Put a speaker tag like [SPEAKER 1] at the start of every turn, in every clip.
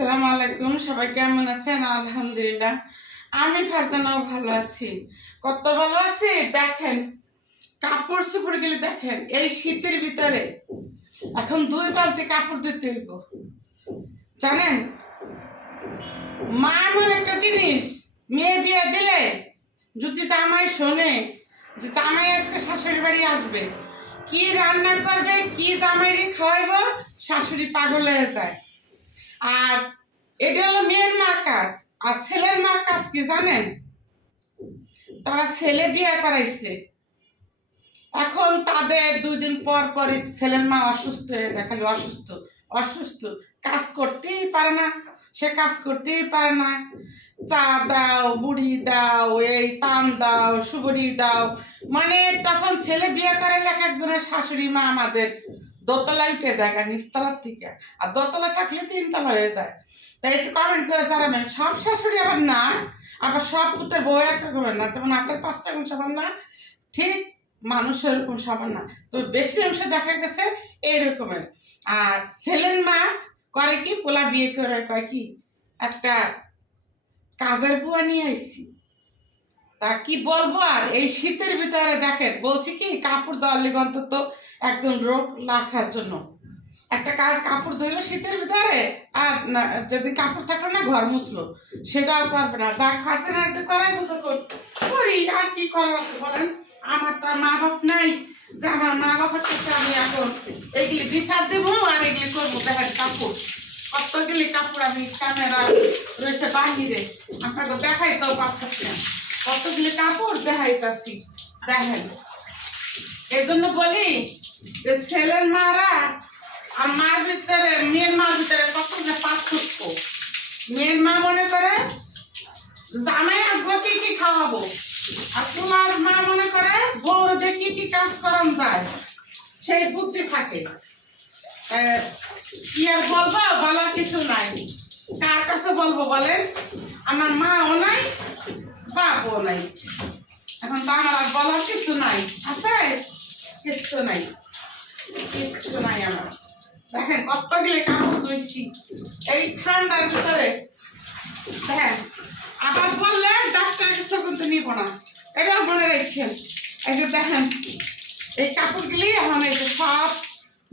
[SPEAKER 1] আসসালামু আলাইকুম, সবাই কেমন আছেন? আলহামদুলিল্লাহ। আমি ফারজানাও ভালো আছি। কত ভালো আছি? দেখেন, কাপড় চোপড় গেলে দেখেন, এই শীতের ভিতরে। এখন দুই বালতি কাপড় দিতে হইব। জানেন? মা এমন একটা জিনিস, মেয়ে বিয়ে দিলে যদি জামাই শোনে যে জামাই আজকে শাশুড়ি বাড়ি আসবে, কি রান্না করবে, কি জামাইরে খাওয়াইব, শাশুড়ি পাগল হয়ে যায়। আর এটা হলো মেয়ের মার কাজ, আর ছেলের মার কাজ কি জানেন? তারা ছেলে বিয়ে করাইছে। এখন তাদের দুই দিন পর পরই ছেলের মা অসুস্থ হয়ে যায় অসুস্থ। অসুস্থ, কাজ করতেই পারে না, সে কাজ করতেই পারে না। চা দাও, বুড়ি দাও, এই পান দাও সুবড়ি দাও। মানে তখন ছেলে বিয়ে করালে এক একজনের শাশুড়ি মা আমাদের। দোতলায় উঠে যায় নিচতলার থেকে আর দোতলা থাকলে তিনতলা হয়ে যায়। তাই একটু কমেন্ট করে জানাবেন, সব শাশুড়ি আবার না, আবার সব পুত্রের বউ এক রকমের না, যেমন আপনার পাঁচটা গুণ সবার না, ঠিক মানুষ এরকম সবার না। তো বেশি অংশে দেখা গেছে এইরকমের। আর ছেলের মা করে কি, পোলা বিয়ে করে, কয় কি, একটা কাজের বুয়া নিয়ে আইছি। তা কি বলব আর? এই শীতের ভিতরে দেখেন, বলছি কি, কাপড় লিগে অন্তত একজন লোক রাখার জন্য। একটা কাজ, কাপড় ধুইলো শীতের ভিতরে, আর না, যেদিন কাপড় থাকল না, ঘর মুছলো। সেটাও করবে না। যা খাটছে না তো করাই মতো কর- আর কি করার বলেন? আমার তো মা বাপ নাই, যে আমার মা বাবার কাছে আমি এখন এগুলি বিচার দেবো আর এগুলি করব। দেখেন কাপড়, কতগুলি কাপড় আমি ক্যামেরা রয়েছে বাহিরে। আপনাকে দেখাইতেও পারতেছি না কতগুলি কাপড় দেখাইতেছি, দেখেন। এই জন্য বলি যে ছেলের মারা আর মার ভিতরে, মেয়ের মার ভিতরে কত যে পার্থক্য? মেয়ের মা মনে করে, জামাই আব্বু কি কি খাওয়াবো? আর তোমার মা মনে করে, বউ যে কি কি কাজ করান যায়, সেই বুদ্ধি থাকে। কি আর বলব? বলার কিছু নাই। কার কাছে বলব বলেন? আমার মাও নাই বাপও নাই। এখন আর বলার কিছু নাই। আছে? কিচ্ছু নাই। কিচ্ছু নাই আমার। দেখেন, কত গেলে কাপড় ধুইছি এই ঠান্ডার ভিতরে। দেখেন, আবার বললে ডাক্তার কিছু কিন্তু নিব না। এটাও মনে রাখছেন এই যে দেখেন, এই কাপড়গুলি এখন এই যে সব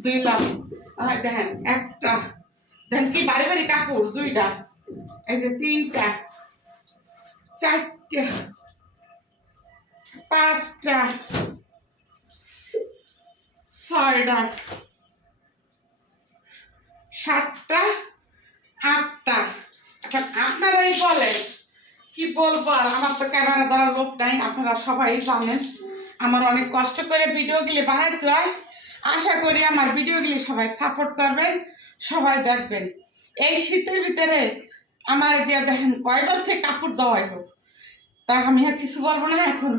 [SPEAKER 1] ধুইলাম দেখেন, একটা। দেখেন কি বাড়ি বাড়ি কাপড়, দুইটা। এই যে তিনটা। চারটা, পাঁচটা, ছয়টা, সাতটা, আটটা। এখন আপনারাই বলেন, কি বলব? আর আমার তো ক্যামেরা ধরার লোক নাই, আপনারা সবাই জানেন। আমার অনেক কষ্ট করে ভিডিওগুলি বানাইতে হয়। আশা করি আমার ভিডিওগুলি সবাই সাপোর্ট করবেন, সবাই দেখবেন। এই শীতের ভিতরে আমার দিয়ে দেখেন কয়বার থেকে কাপড় দেওয়া হইব তা আমি আর কিছু বলব না, এখন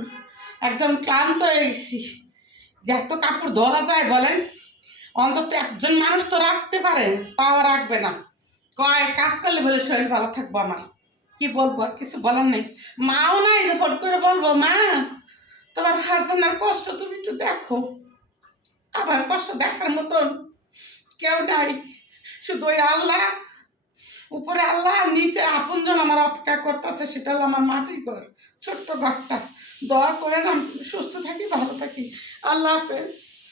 [SPEAKER 1] একদম ক্লান্ত হয়ে গেছি। যে এত কাপড় ধোয়া যায় বলেন? অন্তত একজন মানুষ তো রাখতে পারে, তাও রাখবে না। কয়, কাজ করলে বলে শরীর ভালো থাকব আমার। কি বলব, আর কিছু বলার নেই। মাও নাই যে ফট করে বলব, মা, তোমার হারজানার কষ্ট তুমি একটু দেখো। আবার কষ্ট দেখার মতন কেউ নাই। শুধু ওই আল্লাহ উপরে আল্লাহ, নিচে আপনজন আমার অপেক্ষা করতেছে, সেটা হলো আমার মাটির ঘর, ছোট্ট ঘরটা। দয়া করে না সুস্থ থাকি, ভালো থাকি। আল্লাহ হাফেজ।